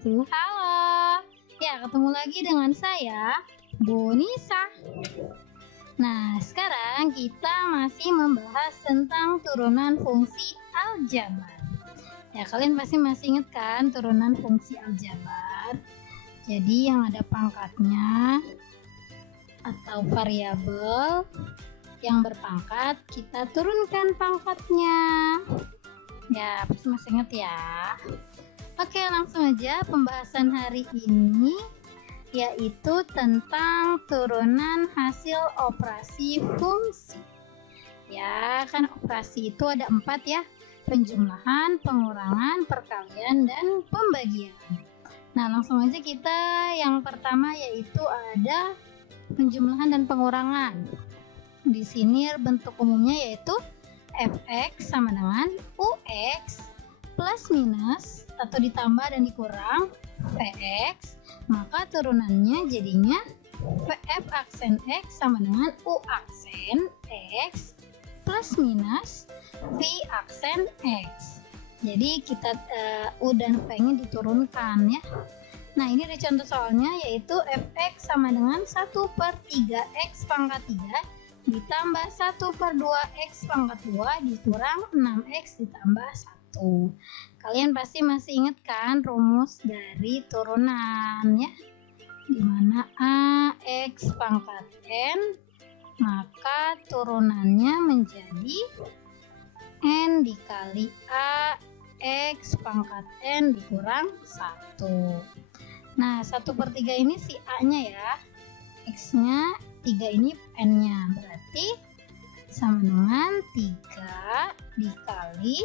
wabarakatuh. Halo. Ya, ketemu lagi dengan saya, Bu Nisa. Nah, sekarang kita masih membahas tentang turunan fungsi aljabar. Ya, kalian pasti masih ingat kan turunan fungsi aljabar? Jadi yang ada pangkatnya atau variabel yang berpangkat, kita turunkan pangkatnya. Ya, pasti masih ingat ya. Oke, langsung aja pembahasan hari ini, yaitu tentang turunan hasil operasi fungsi. Ya, kan operasi itu ada 4 ya, penjumlahan, pengurangan, perkalian, dan pembagian. Nah, langsung aja kita yang pertama yaitu ada penjumlahan dan pengurangan. Di sini bentuk umumnya yaitu fx sama dengan ux plus minus atau ditambah dan dikurang vx, maka turunannya jadinya vf aksen x sama dengan u aksen x plus minus v aksen x. Jadi kita u dan v-nya diturunkan ya. Nah, ini ada contoh soalnya yaitu fx sama dengan 1/3x pangkat 3 ditambah 1/2x pangkat 2 dikurang 6x ditambah 1. Kalian pasti masih ingat kan rumus dari turunan ya, dimana ax pangkat n, maka turunannya menjadi n dikali ax pangkat n dikurang 1. Nah, 1/3 ini si a nya ya, x nya 3 ini n nya, berarti sama dengan 3 dikali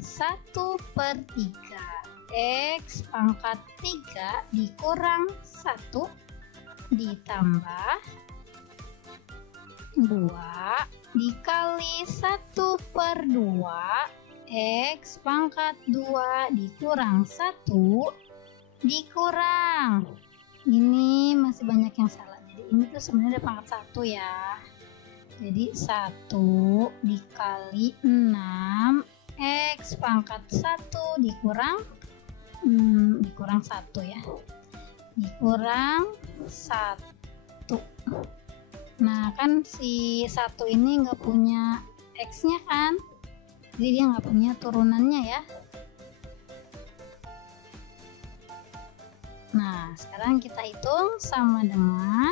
1/3 x pangkat 3 dikurang 1 ditambah 2 dikali 1/2 x pangkat 2 dikurang 1 dikurang, ini masih banyak yang salah, jadi ini tuh sebenarnya ada pangkat 1 ya, jadi 1 dikali 6 x pangkat 1 dikurang 1 ya, dikurang 1. Nah, kan si 1 ini nggak punya x nya kan, jadi dia nggak punya turunannya ya. Nah, sekarang kita hitung sama dengan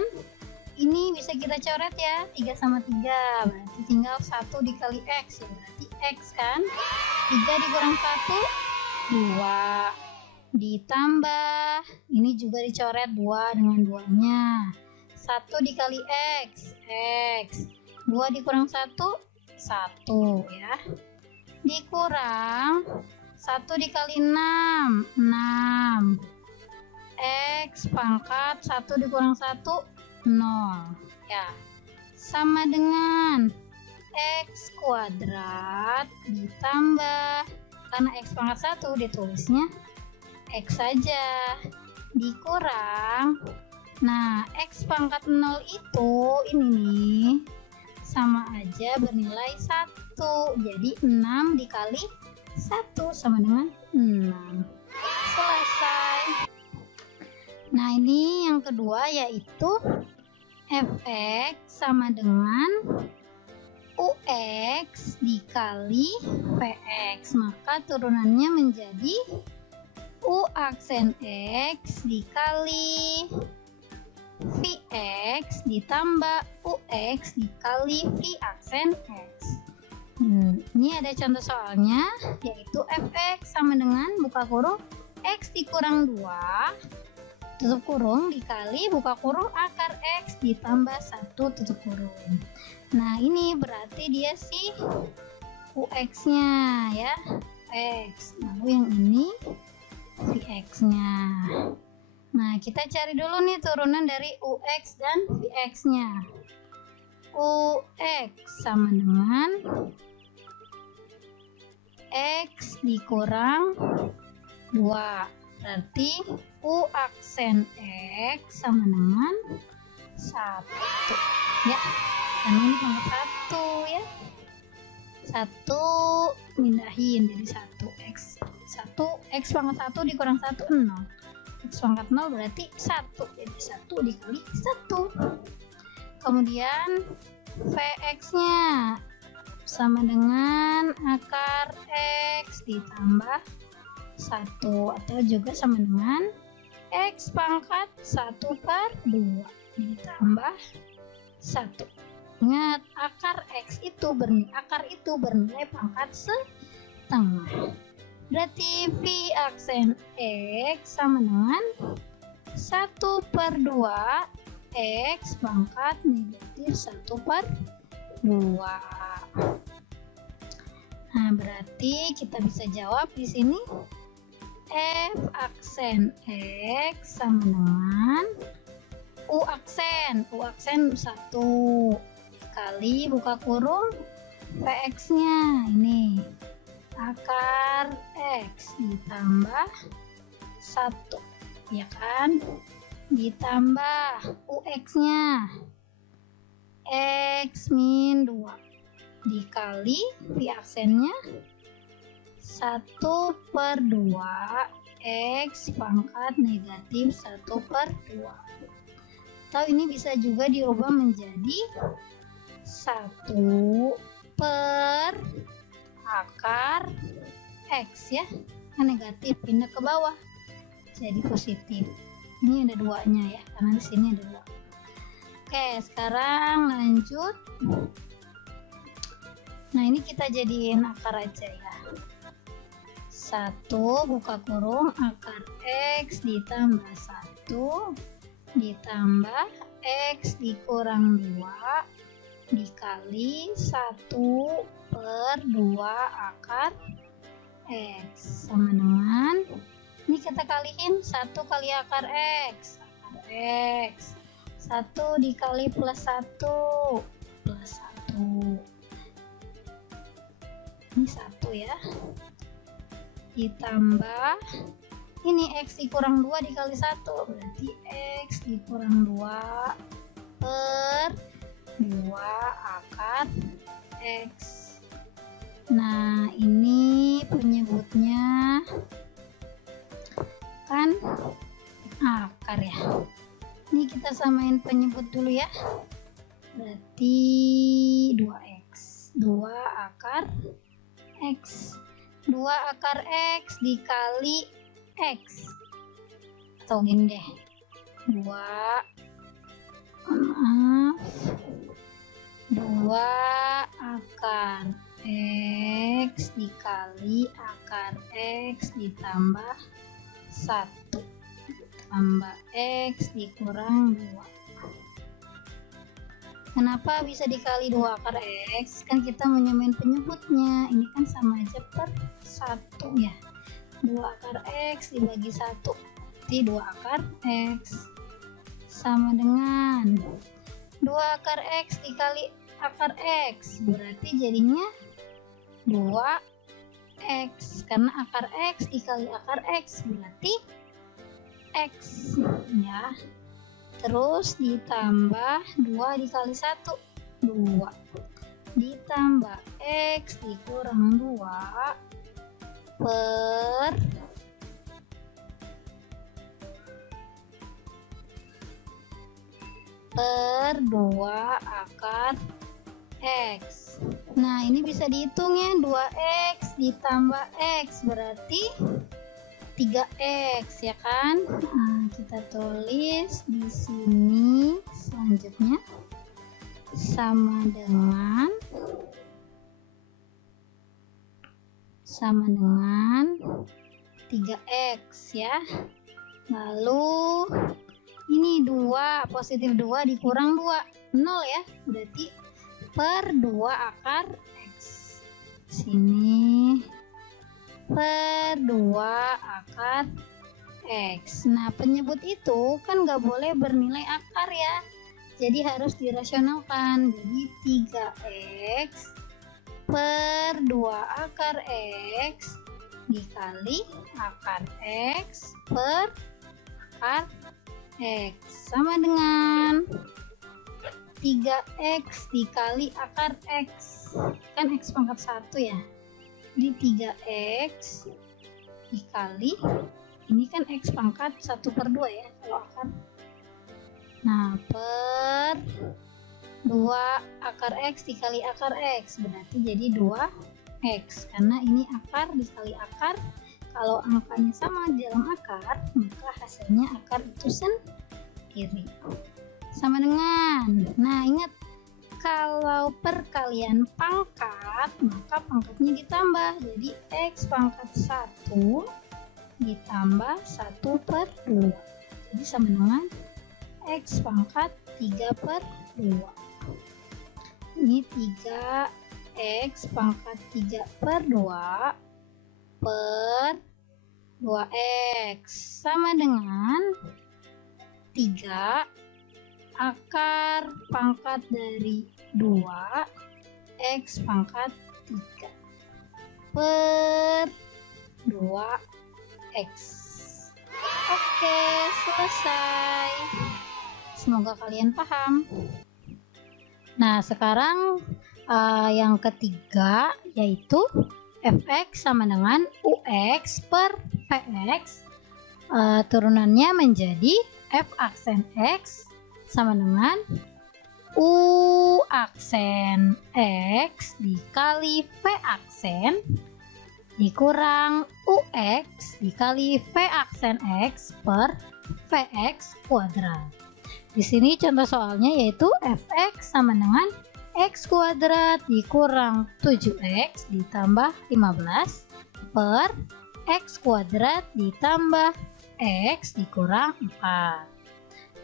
ini, bisa kita coret ya, 3 sama 3 berarti tinggal 1 dikali x ya, berarti x kan, 3 dikurang 1 2 ditambah ini juga dicoret 2 dengan 2 nya, 1 dikali x 2 dikurang 1 1 ya, dikurang 1 dikali 6 x pangkat 1 dikurang 1 0 ya, sama dengan x kuadrat ditambah, karena x pangkat 1 ditulisnya x saja, dikurang, nah x pangkat 0 itu ini nih sama aja bernilai 1, jadi 6 dikali 1 sama dengan 6. Selesai. Nah, ini yang kedua yaitu fx sama dengan ux dikali vx, maka turunannya menjadi u aksen x dikali vx ditambah ux dikali v aksen x. Ini ada contoh soalnya yaitu fx sama dengan buka kurung x dikurang 2 tutup kurung dikali buka kurung akar x ditambah 1 tutup kurung. Nah, ini berarti dia si ux nya ya, x, lalu yang ini vx nya. Nah, kita cari dulu nih turunan dari ux dan vx nya. Ux sama dengan x dikurang 2, berarti u aksen x sama dengan 1 ya, karena ini pangkat 1 ya, 1 mindahin jadi 1x pangkat 1 dikurang 1 0, X pangkat 0 berarti 1. Jadi 1 dikali 1. Kemudian Vx-nya sama dengan akar X ditambah 1 atau juga sama dengan X pangkat 1/2 ditambah 1. Ingat, akar itu bernilai pangkat setengah. Berarti V aksen X sama dengan 1/2 X pangkat negatif 1/2. Nah, berarti kita bisa jawab di sini F aksen X sama dengan U aksen 1 kali buka kurung Vx-nya ini akar X ditambah 1, ya kan? Ditambah UX-nya X min 2 dikali V aksennya 1/2 X pangkat negatif 1/2. Atau ini bisa juga dirubah menjadi 1 per akar X ya, kan negatif pindah ke bawah jadi positif. Ini ada 2-nya ya, karena di sini ada 2. Oke, sekarang lanjut. Nah, ini kita jadiin akar aja ya. 1 buka kurung akar X ditambah 1 ditambah X dikurang 2 dikali 1/2 akar X sama dengan, ini kita kaliin 1 kali akar X 1 dikali plus 1 ini 1 ya, ditambah ini X dikurang 2 dikali 1 berarti X dikurang 2/2 akar X. Nah, ini penyebutnya kan akar ya. Ini kita samain penyebut dulu ya. Berarti 2X 2 akar X 2 akar X dikali X, atau gini deh, 2 akar X dikali akar X ditambah 1 tambah X dikurang 2. Kenapa bisa dikali 2 akar X? Kan kita menyamain penyebutnya. Ini kan sama aja per 1 ya. 2 akar X dibagi 1 berarti 2 akar X sama dengan 2 akar X dikali akar X berarti jadinya 2X, karena akar X dikali akar X berarti X ya. Terus ditambah 2 dikali 1 2 ditambah X dikurang 2 per 2 akar X. Nah, ini bisa dihitung ya, 2X ditambah X berarti 3X ya kan? Nah, kita tulis di sini selanjutnya sama dengan 3X ya. Lalu ini 2 positif 2 dikurang 2 0 ya, berarti per 2 akar X. Sini per 2 akar X. Nah, penyebut itu kan nggak boleh bernilai akar ya, jadi harus dirasionalkan. Jadi 3X per 2 akar X dikali akar X per akar X sama dengan 3X dikali akar X, kan X pangkat 1 ya, jadi 3X dikali ini kan X pangkat 1/2 ya kalau akar. Nah, per 2 akar X dikali akar X berarti jadi 2X, karena ini akar dikali akar. Kalau angkanya sama di dalam akar, maka hasilnya akar itu sendiri sama dengan, nah ingat, kalau perkalian pangkat maka pangkatnya ditambah, jadi X pangkat 1 ditambah 1/2, jadi sama dengan X pangkat 3/2. Ini 3X pangkat 3/2 per 2X sama dengan 3 akar pangkat dari 2X pangkat 3 per 2X. Oke, selesai. Semoga kalian paham. Nah, sekarang yang ketiga yaitu Fx sama dengan Ux per Vx. Turunannya menjadi F aksen X sama dengan U aksen X dikali V aksen dikurang UX dikali V aksen X per Vx kuadrat. Di sini contoh soalnya yaitu Fx sama dengan X kuadrat dikurang 7X ditambah 15 per X kuadrat ditambah X dikurang 4.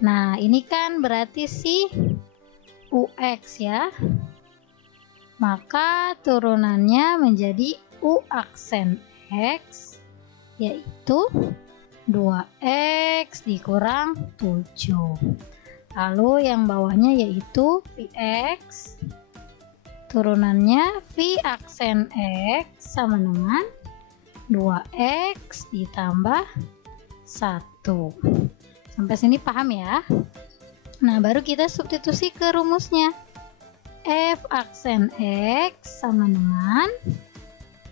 Nah, ini kan berarti si UX ya. Maka turunannya menjadi U aksen X yaitu 2X dikurang 7. Lalu yang bawahnya yaitu Vx. Turunannya V aksen X sama dengan 2X ditambah 1. Sampai sini paham ya? Nah, baru kita substitusi ke rumusnya. F aksen X sama dengan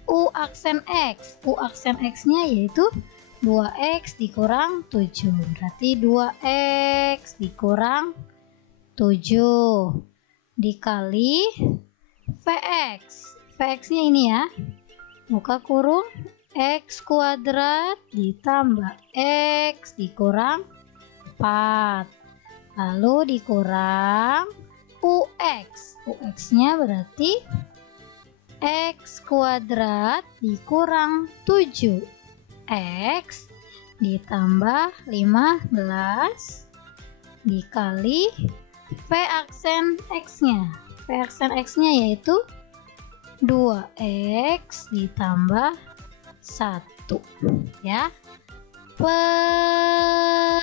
U aksen X. U aksen X-nya yaitu 2X dikurang 7. Berarti 2X dikurang 7 dikali Vx. Vx-nya ini ya. Buka kurung X kuadrat ditambah X dikurang 4, lalu dikurang UX. UX-nya berarti X kuadrat dikurang 7X ditambah 15 dikali V aksen X-nya. V aksen X-nya yaitu 2X ditambah 1 ya, per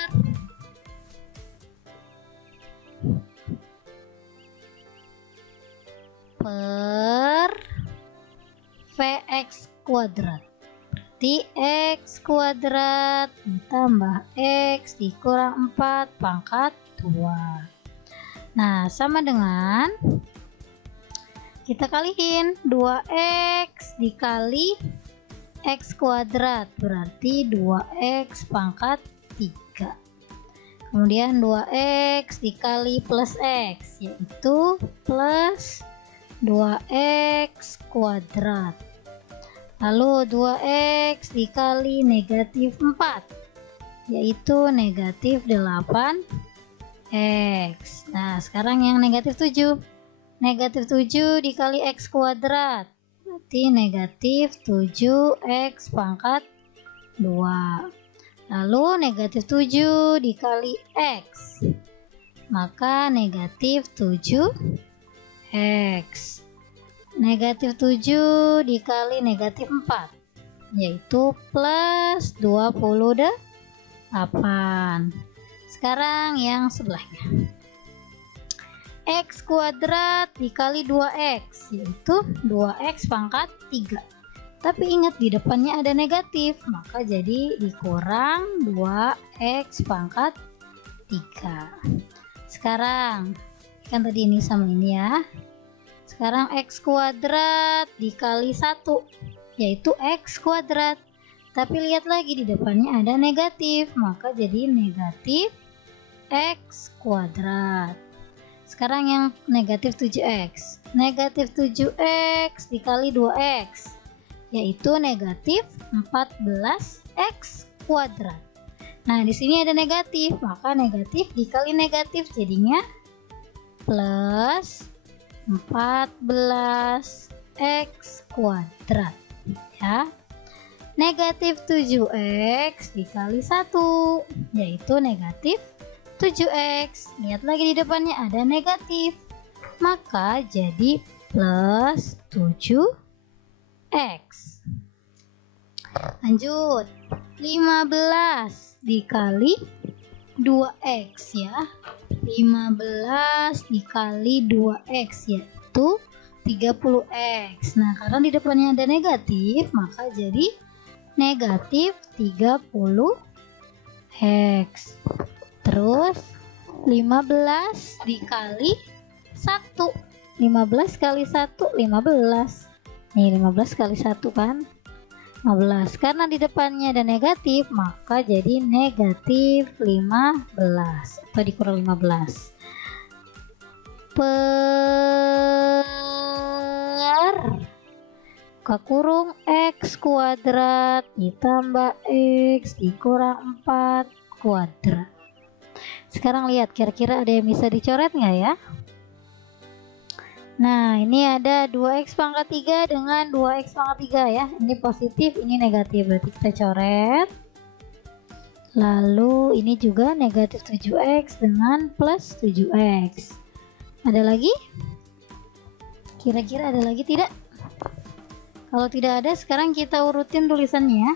Vx kuadrat. Berarti X kuadrat ditambah X dikurang 4 pangkat 2. Nah, sama dengan kita kaliin 2X dikali X kuadrat berarti 2X pangkat 3. Kemudian 2X dikali plus X yaitu plus 2X kuadrat. Lalu 2X dikali negatif 4 yaitu negatif 8X. Nah, sekarang yang negatif 7. Negatif 7 dikali X kuadrat berarti negatif 7X pangkat 2. Lalu negatif 7 dikali X, maka negatif 7X. Negatif 7 dikali negatif 4 yaitu plus 28. Sekarang yang sebelahnya. X kuadrat dikali 2X yaitu 2X pangkat 3. Tapi ingat di depannya ada negatif, maka jadi dikurang 2X pangkat 3. Sekarang kan tadi ini sama ini ya. Sekarang X kuadrat dikali 1 yaitu X kuadrat. Tapi lihat lagi di depannya ada negatif, maka jadi negatif X kuadrat. Sekarang yang negatif 7X. Negatif 7X dikali 2X, yaitu negatif 14X kuadrat. Nah, di sini ada negatif, maka negatif dikali negatif jadinya plus 14X kuadrat. Ya. Negatif 7X dikali 1, yaitu negatif 7X. Lihat lagi di depannya ada negatif, maka jadi plus 7X. Lanjut, 15 dikali 2X ya. 15 dikali 2X yaitu 30X. Nah, karena di depannya ada negatif, maka jadi negatif 30X. Terus 15 dikali 1. 15 kali 1 15. Nih 15 kali 1 kan 15. Karena di depannya ada negatif, maka jadi negatif 15 atau dikurang 15 per buka kurung X kuadrat ditambah X dikurang 4 kuadrat. Sekarang lihat kira-kira ada yang bisa dicoret nggak ya? Nah, ini ada 2X pangkat 3 dengan 2X pangkat 3 ya. Ini positif, ini negatif, berarti kita coret. Lalu ini juga negatif 7X dengan plus 7X. Ada lagi? Kira-kira ada lagi tidak? Kalau tidak ada, sekarang kita urutin tulisannya ya.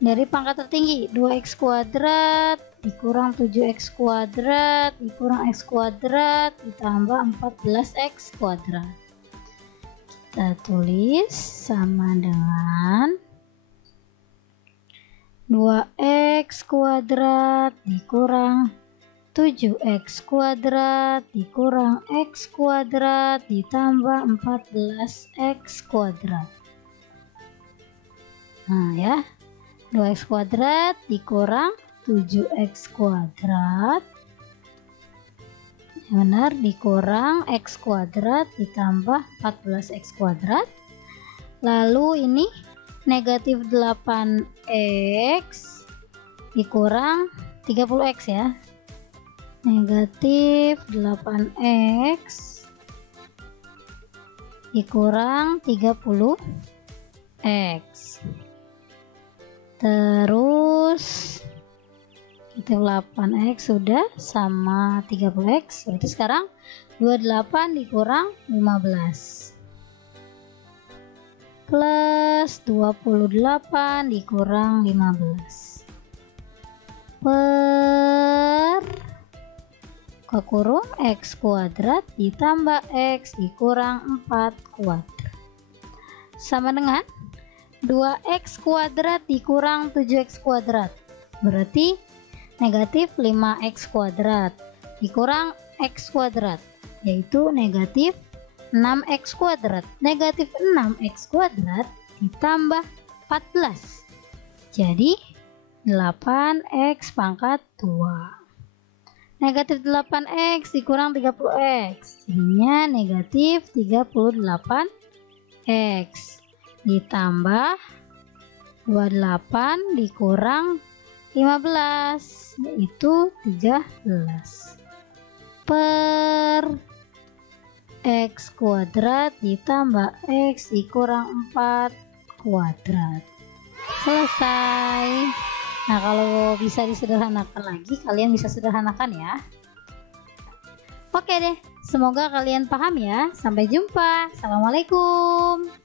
Dari pangkat tertinggi 2X kuadrat dikurang 7X kuadrat dikurang X kuadrat ditambah 14X kuadrat. Kita tulis sama dengan 2X kuadrat dikurang 7X kuadrat dikurang X kuadrat ditambah 14X kuadrat. Nah ya, 2X kuadrat dikurang 7X kuadrat, benar, dikurang X kuadrat ditambah 14X kuadrat. Lalu ini negatif 8X dikurang 30X ya. Negatif 8X dikurang 30X. Terus itu 8X sudah sama 30X. Berarti sekarang 28 dikurang 15 plus 28 dikurang 15 per buka kurung X kuadrat ditambah X dikurang 4 kuadrat sama dengan 2X kuadrat dikurang 7X kuadrat. Berarti negatif 5X kuadrat dikurang X kuadrat, yaitu negatif 6X kuadrat. Negatif 6X kuadrat ditambah 14 jadi 8X pangkat 2. Negatif 8X dikurang 30X jadinya negatif 38X ditambah 28 dikurang 15 yaitu 13 per X kuadrat ditambah X dikurang 4 kuadrat. Selesai. Nah, kalau bisa disederhanakan lagi, kalian bisa sederhanakan ya. Oke deh, semoga kalian paham ya. Sampai jumpa. Assalamualaikum.